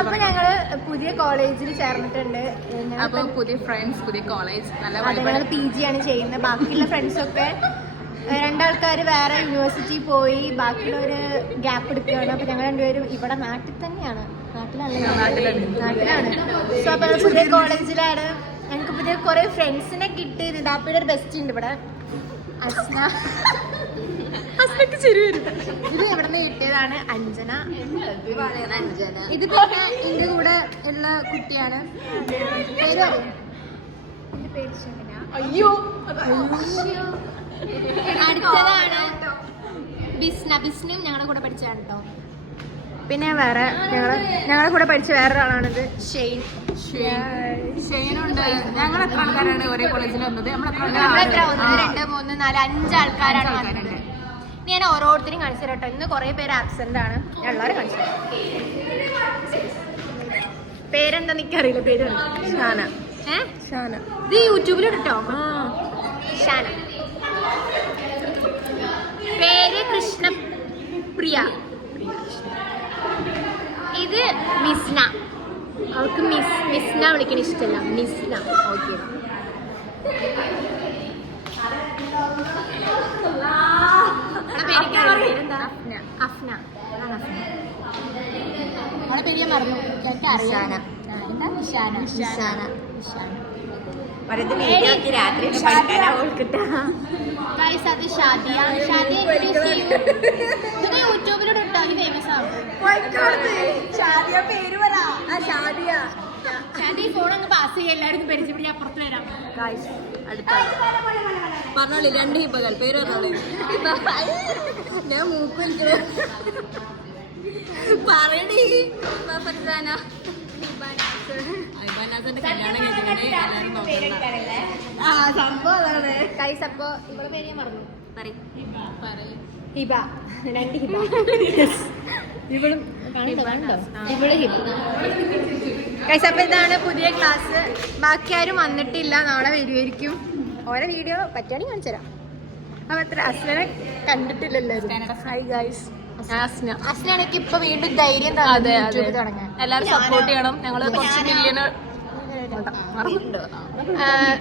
അപ്പൊ ഞങ്ങള് പുതിയ കോളേജിൽ ചേർന്നിട്ടുണ്ട്. അപ്പൊ പുതിയ ഫ്രണ്ട്സ്, പുതിയ കോളേജ്, ഞങ്ങൾ PG ആണ് ചെയ്യുന്നത്. ബാക്കിയുള്ള ഫ്രണ്ട്സൊക്കെ രണ്ടാൾക്കാർ വേറെ യൂണിവേഴ്സിറ്റി പോയി, ബാക്കിയുള്ളവര് ഗ്യാപ്പ് എടുക്കുകയാണ്. അപ്പൊ ഞങ്ങൾ രണ്ടുപേരും ഇവിടെ നാട്ടിൽ തന്നെയാണ്. നാട്ടിലാണ്. സോ അപ്പൊ പുതിയ കോളേജിലാണ്. ഞങ്ങൾക്ക് പുതിയ കുറെ ഫ്രണ്ട്സിനെ കിട്ടി. നിതാപ്പിയുടെ ഒരു ബെസ്റ്റ് ഉണ്ട് ഇവിടെ, അസ്ന. ഇത് എവിടെ നിന്ന് കിട്ടിയതാണ്, അഞ്ജന. ഇത് പിന്നെ എന്റെ കൂടെ ഉള്ള കുട്ടിയാണ്. പേര് പറയും. എന്റെ പേര് ശരണ്യ. അടുത്തതാണ് ബിസ്നയും ഞങ്ങളുടെ കൂടെ പഠിച്ചതാണ് കേട്ടോ. പിന്നെ വേറെ ഞങ്ങളുടെ കൂടെ പഠിച്ച വേറൊരാളാണിത്, ഷെയ്ൻ. ഷെയ്നുണ്ട്. ഞങ്ങൾ എത്ര ആൾക്കാരാണ് ഒരേ കോളേജിൽ വന്നത്? നമ്മളെത്ര 1 2 3 4 5 ആൾക്കാരാണ് വന്നത്. ഞാൻ ഓരോരുത്തരും കാണിച്ചു തരാം കേട്ടോ. ഇന്ന് കുറെ പേര് ആബ്സെന്റ് ആണ്. ഞാൻ എല്ലാവരും കാണിച്ചു തരാം. പേരെന്താ എനിക്കറിയില്ല. പേര് ഷാന. ഷാന. ഇത് യൂട്യൂബിലിട്ടോ. ഷാന. പേര് കൃഷ്ണപ്രിയ. ഇത് മിസ്ന. അവൾക്ക് മിസ്ന വിളിക്കണ ഇഷ്ടമല്ല. മിസ്ന. ഓക്കെ. അഫ്ന. അവളെ പേര് ഞാൻ മറന്നു. എനിക്കറിയാം. അത് ഷാദിയ. യൂട്യൂബിലൂടെ ഇട്ടോ. അത് ഫേമസ് ആവും. ഷാദിയ ഫോൺ അങ്ങ് പാസ് ചെയ്യാൻ എല്ലാവരും പരിചയപ്പെടി. അപ്പുറത്ത് വരാം. പറഞ്ഞോളി 2 ഹിബകൾ പേര് പറഞ്ഞോളി. ഞാൻ മൂക്ക് പറയണേ. ഐബാനാസിന്റെ കല്യാണം അപ്പൊ ഇവളെ പേര് ഞാൻ മറന്നു. ഹിബ. 2 ഹിബ. ഇവളും ഇവള് ഹിബ. അപ്പൊ ഇതാണ് പുതിയ ക്ലാസ്. ബാക്കി ആരും വന്നിട്ടില്ല. നാളെ വരുമായിരിക്കും. ഓരോ വീഡിയോ പറ്റുകയാണെങ്കിൽ കാണിച്ചു തരാം. അപ്പൊ അത്ര അസ്ലനെ കണ്ടിട്ടില്ലല്ലോ. Hi guys. അസ്നാണെങ്കിൽ ഇപ്പൊ വീണ്ടും ധൈര്യം തുടങ്ങാൻ. എല്ലാവരും സപ്പോർട്ട് ചെയ്യണം. ഞങ്ങള് കുറച്ച് മില്യണർ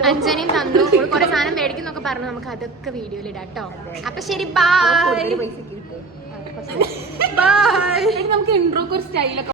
അഞ്ജനയും തന്നു. കുറെ സാധനം മേടിക്കുന്നൊക്കെ പറഞ്ഞു. നമുക്ക് അതൊക്കെ വീഡിയോയിൽ ഇടാം കേട്ടോ. അപ്പൊ ശരി, ബൈ. നമുക്ക് ഇൻട്രോക്ക് ഒരു സ്റ്റൈലൊക്കെ